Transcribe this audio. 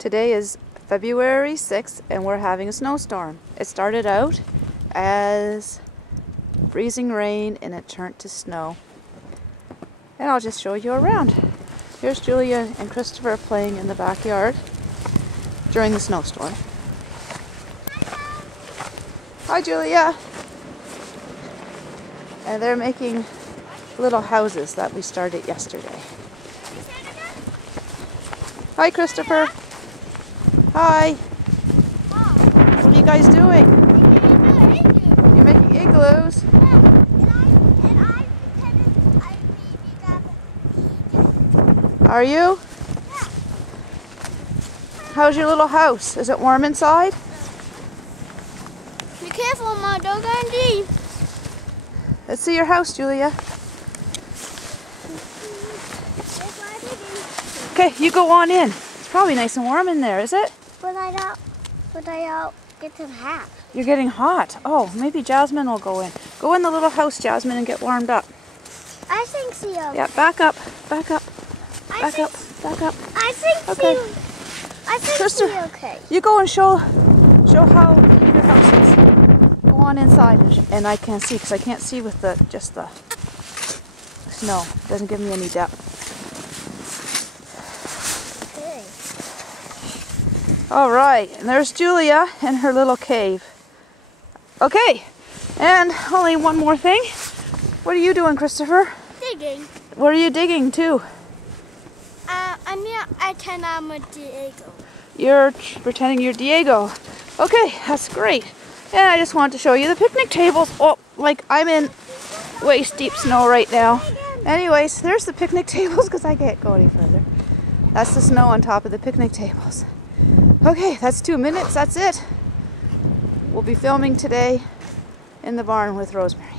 Today is February 6th and we're having a snowstorm. It started out as freezing rain and it turned to snow. And I'll just show you around. Here's Julia and Christopher playing in the backyard during the snowstorm. Hi Julia! And they're making little houses that we started yesterday. Hi Christopher! Hi! What are you guys doing? You're making igloos? Are you? How's your little house? Is it warm inside? Be careful, Ma, don't go in deep. Let's see your house, Julia. Okay, you go on in. It's probably nice and warm in there, is it? But I don't get to hat. You're getting hot. Oh, maybe Jasmine will go in. Go in the little house, Jasmine, and get warmed up. I think so. Yeah, back up, back up, back up, back up. I think okay. I think Christopher, okay. You go and show how deep your house is. Go on inside, and I can't see because I can't see with just the snow. It doesn't give me any depth. All right, and there's Julia in her little cave. Okay, and only one more thing. What are you doing, Christopher? Digging. What are you digging to? I'm here. I pretend I'm a Diego. You're pretending you're Diego. Okay, that's great. And I just wanted to show you the picnic tables. Oh, like I'm in waist deep snow right now. Anyways, there's the picnic tables because I can't go any further. That's the snow on top of the picnic tables. Okay, that's 2 minutes. That's it. We'll be filming today in the barn with Rosemary.